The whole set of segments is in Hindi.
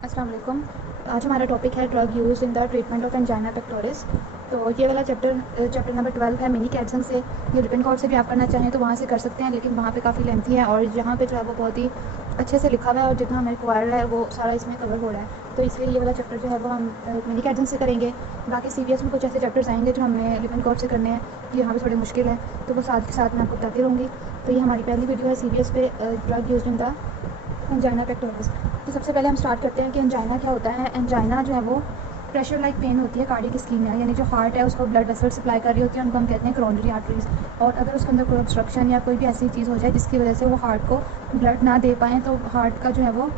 अस्सलाम वालेकुम। आज हमारा टॉपिक है drug use in the treatment of angina pectoris. तो ये वाला चैप्टर नंबर 12 है मिनी कैल्शियम से। ये रिपन कोड से भी आप करना चाहें तो वहाँ से कर सकते हैं, लेकिन वहाँ पे काफ़ी लेंथी है और यहाँ पे जो है वो बहुत ही अच्छे से लिखा हुआ है और जितना हमें रिक्वायर्ड है वो सारा इसमें कवर हो रहा है। तो इसलिए ये वाला चैप्टर जो है वो हम मिनी कैल्शियम से करेंगे। बाकी CBS में कुछ ऐसे चैप्टर्स आएंगे जो हमें रिपन कोड से करने हैं, ये यहाँ पर थोड़ी मुश्किल है, तो वो साथ के साथ मैं आपको बताती रहूँगी। तो ये हमारी पहली वीडियो है CBS पे, drug use in the angina pectoris. तो सबसे पहले हम स्टार्ट करते हैं कि एंजाइना क्या होता है। एंजाइना जो है वो प्रेशर लाइक पेन होती है कार्डियक इस्कीमिया, यानी जो हार्ट है उसको ब्लड वेसल सप्लाई कर रही होती है, उनको हम कहते हैं कोरोनरी आर्टरीज। और अगर उसके अंदर कोई ऑब्स्ट्रक्शन या कोई भी ऐसी चीज़ हो जाए जिसकी वजह से वो हार्ट को ब्लड ना दे पाएँ, तो हार्ट का जो है वो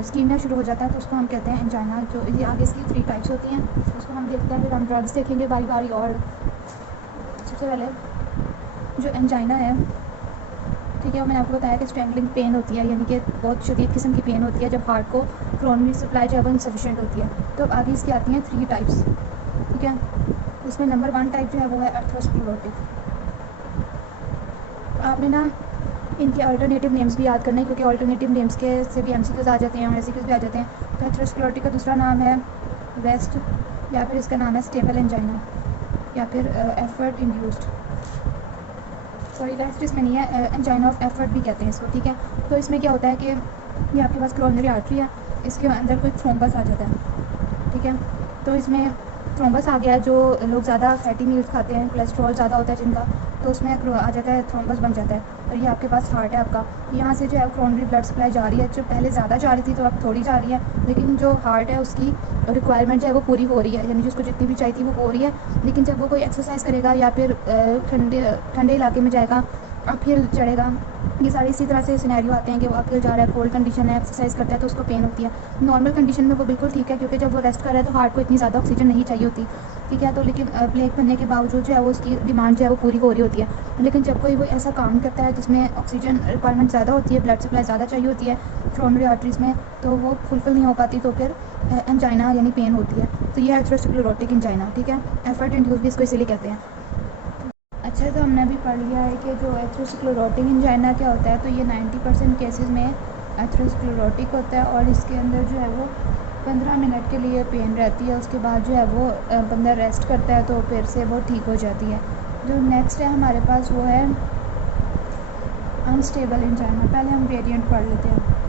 इस्कीमिया शुरू हो जाता है, तो उसको हम कहते हैं एंजाइना। जो ये आगे इसकी 3 टाइप्स होती हैं, उसको हम देखते हैं, फिर हम ड्रग्स देखेंगे बारी बारी। और सबसे पहले जो एंजाइना है, ठीक है, और मैंने आपको बताया कि स्ट्रेंगलिंग पेन होती है, यानी कि बहुत शदीद किस्म की पेन होती है जब हार्ट को कोरोनरी सप्लाई जो है वो इनसफिशेंट होती है। तो अब आगे इसकी आती हैं 3 टाइप्स, ठीक है। इसमें नंबर 1 टाइप जो है वो है एथेरोस्क्लेरोटिक। आपने ना इनके अल्टरनेटिव नेम्स भी याद करना है, क्योंकि अल्टरनेटिव नेम्स के से भी MCQs आ जाते हैं और SCQs भी आ जाते हैं। तो एथेरोस्क्लेरोटिक का दूसरा नाम है वेस्ट, या फिर इसका नाम है स्टेबल एंजाइना, या फिर एफर्ट इंड्यूस्ड, सॉरी रेस्ट इसमें नहीं है, एंजाइना ऑफ एफर्ट भी कहते हैं इसको, ठीक है। तो इसमें क्या होता है कि ये आपके पास कोरोनरी आर्टरी है, इसके अंदर कोई थ्रोम्बस आ जाता है, ठीक है। तो इसमें थ्रोम्बस आ गया, जो लोग ज़्यादा फैटी मील्स खाते हैं, कोलेस्ट्रॉल ज़्यादा होता है जिनका, तो उसमें आ जाता है, थ्रोम्बस बन जाता है। और ये आपके पास हार्ट है आपका, यहाँ से जो है कोरोनरी ब्लड सप्लाई जा रही है, जो पहले ज़्यादा जा रही थी तो अब थोड़ी जा रही है, लेकिन जो हार्ट है उसकी रिक्वायरमेंट जो है वो पूरी हो रही है, यानी जिसको जितनी भी चाहिए थी वो हो रही है। लेकिन जब वो कोई एक्सरसाइज करेगा या फिर ठंडे इलाके में जाएगा, अपहिल चढ़ेगा, ये सारे इसी तरह से सिनेरियो आते हैं कि वो अपहिल जा रहा है, कोल्ड कंडीशन है, एक्सरसाइज करता है तो उसको पेन होती है। नॉर्मल कंडीशन में वो बिल्कुल ठीक है, क्योंकि जब वो रेस्ट कर रहा है तो हार्ट को इतनी ज़्यादा ऑक्सीजन नहीं चाहिए होती, ठीक है। तो लेकिन प्लेग बनने के बावजूद जो है वो उसकी डिमांड जो है वो पूरी हो रही होती है। लेकिन जब कोई वो ऐसा काम करता है जिसमें ऑक्सीजन रिक्वायरमेंट ज़्यादा होती है, ब्लड सप्लाई ज़्यादा चाहिए होती है कोरोनरी आर्टरीज में, तो वो फुलफिल नहीं हो पाती, तो फिर एंजाइना यानी पेन होती है। तो ये है एथेरोस्क्लेरोटिक एंजाइना, ठीक है। एफर्ट इंड्यूस भी इसको इसीलिए कहते हैं। अच्छा, तो हमने अभी पढ़ लिया है कि जो एथेरोस्क्लेरोटिक एंजाइना क्या होता है। तो ये 90% केसेस में एथेरोस्क्लेरोटिक होता है, और इसके अंदर जो है वो 15 मिनट के लिए पेन रहती है, उसके बाद जो है वो बंदा रेस्ट करता है तो फिर से वो ठीक हो जाती है। जो नेक्स्ट है हमारे पास वो है अनस्टेबल एंजाइना। पहले हम वेरिएंट पढ़ लेते हैं।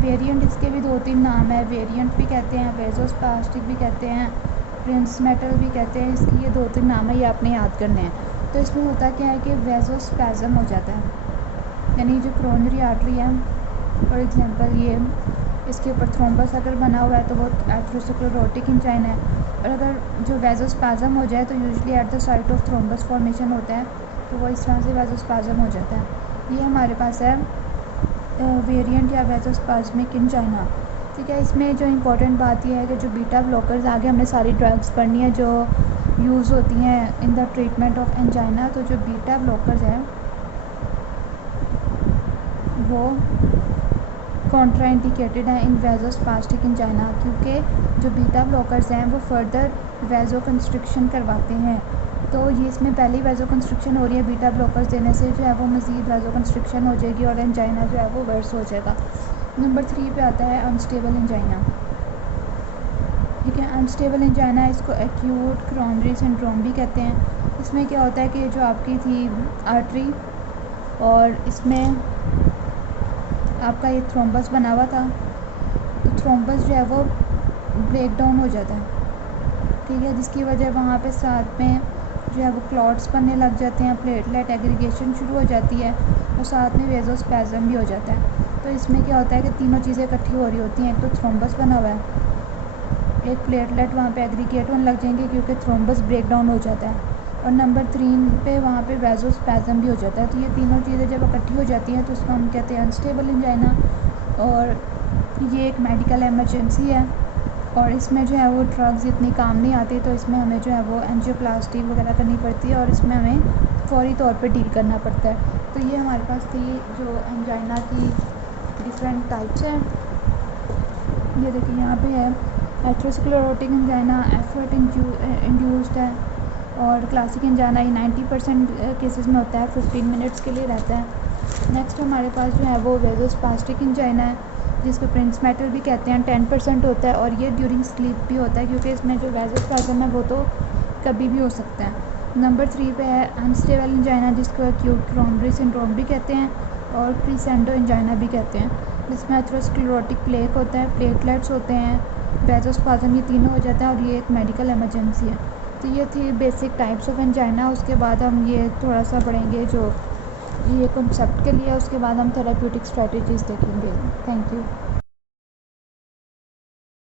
वेरिएंट इसके भी 2-3 नाम है, वेरिएंट भी कहते हैं, वेजोस्पास्टिक भी कहते हैं, प्रिंस मेटल भी कहते हैं। इसकी ये 2-3 नाम है, ये आपने याद करने हैं। तो इसमें होता क्या है कि वेजोस्पैज़म हो जाता है, यानी जो कोरोनरी आर्टरी है, फॉर एग्जांपल ये इसके ऊपर थ्रोम्बस अगर बना हुआ है तो वो एथेरोस्क्लेरोटिक एंजाइना है। और अगर जो वेजोस्पैज़म हो जाए तो usually at the site of thrombus formation होता है, तो वो इस तरह से वेजोस्पैज़म हो जाता है। ये हमारे पास है वेरिएंट या वेजोस्पाज़मिक एंजाइना, ठीक है। इसमें जो इम्पोर्टेंट बात यह है कि जो बीटा ब्लॉकर्स, आगे हमने सारी ड्रग्स पढ़नी है जो यूज़ होती हैं in the treatment of angina. तो जो बीटा ब्लॉकर्स हैं वो कॉन्ट्राइंडिकेटेड है इन वेजोस्पास्टिक एंजाइना, क्योंकि जो बीटा ब्लॉकर्स हैं वो फर्दर वेजो कंस्ट्रिक्शन करवाते हैं। तो ये इसमें पहली वेजो कंस्ट्रिक्शन हो रही है, बीटा ब्लॉकर्स देने से जो है वो मज़ीद वेजो कंस्ट्रिक्शन हो जाएगी और एंजाइना जो है वो वर्स हो जाएगा। नंबर 3 पे आता है अनस्टेबल एंजाइना, ठीक है। अनस्टेबल एंजाइना, इसको एक्यूट कोरोनरी सिंड्रोम भी कहते हैं। इसमें क्या होता है कि जो आपकी थी आर्टरी और इसमें आपका ये थ्रोम्बस बना हुआ था, तो थ्रोम्बस जो है वो ब्रेक डाउन हो जाता है, ठीक है, जिसकी वजह वहाँ पे साथ में जो है वो क्लॉट्स बनने लग जाते हैं, प्लेटलेट एग्रीगेशन शुरू हो जाती है, और साथ में वेजोस्पैज़म भी हो जाता है। तो इसमें क्या होता है कि तीनों चीज़ें इकट्ठी हो रही होती हैं। एक तो थ्रोम्बस बना हुआ है, एक प्लेटलेट वहाँ पे एग्रीगेट होने लग जाएंगे क्योंकि थ्रोम्बस ब्रेक डाउन हो जाता है, और नंबर 3 पे वहाँ पे वेजोस्पैज़म भी हो जाता है। तो ये तीनों चीज़ें जब इकट्ठी हो जाती हैं तो उसको हम कहते हैं अनस्टेबल एंजाइना। और ये एक मेडिकल एमरजेंसी है, और इसमें जो है वो ड्रग्स इतनी काम नहीं आती, तो इसमें हमें जो है वो एंजियोप्लास्टी वगैरह करनी पड़ती है, और इसमें हमें फौरी तौर पे डील करना पड़ता है। तो ये हमारे पास थी जो एंजाइना की डिफरेंट टाइप्स हैं। ये देखिए यहाँ पे है एथेरोस्क्लेरोटिक एंजाइना, एफर्ट इंड्यूस्ड है, और क्लासिक एंजाइना। ये 90% केसेस में होता है, 15 मिनट्स के लिए रहता है। नेक्स्ट हमारे पास जो है वो वेजोस्पास्टिक एंजाइना है। जिसको प्रिंस मेटल भी कहते हैं, 10% होता है और ये ड्यूरिंग स्लीप भी होता है, क्योंकि इसमें जो वैसोस्पाज़म है वो तो कभी भी हो सकता है। नंबर 3 पे है अनस्टेबल एंजाइना, जिसको एक्यूट कोरोनरी सिंड्रोम भी कहते हैं और क्रिसेंडो एंजाइना भी कहते हैं, जिसमें एथेरोस्क्लेरोटिक प्लेक होता है, प्लेटलेट्स होते हैं, वैसोस्पाज़म, ये तीनों हो जाता है और ये एक मेडिकल इमरजेंसी है। तो ये थी बेसिक टाइप्स ऑफ एंजाइना। उसके बाद हम ये थोड़ा सा पढ़ेंगे जो ये कॉन्सेप्ट के लिए, उसके बाद हम थेराप्यूटिक स्ट्रेटजीज़ देखेंगे। Thank you.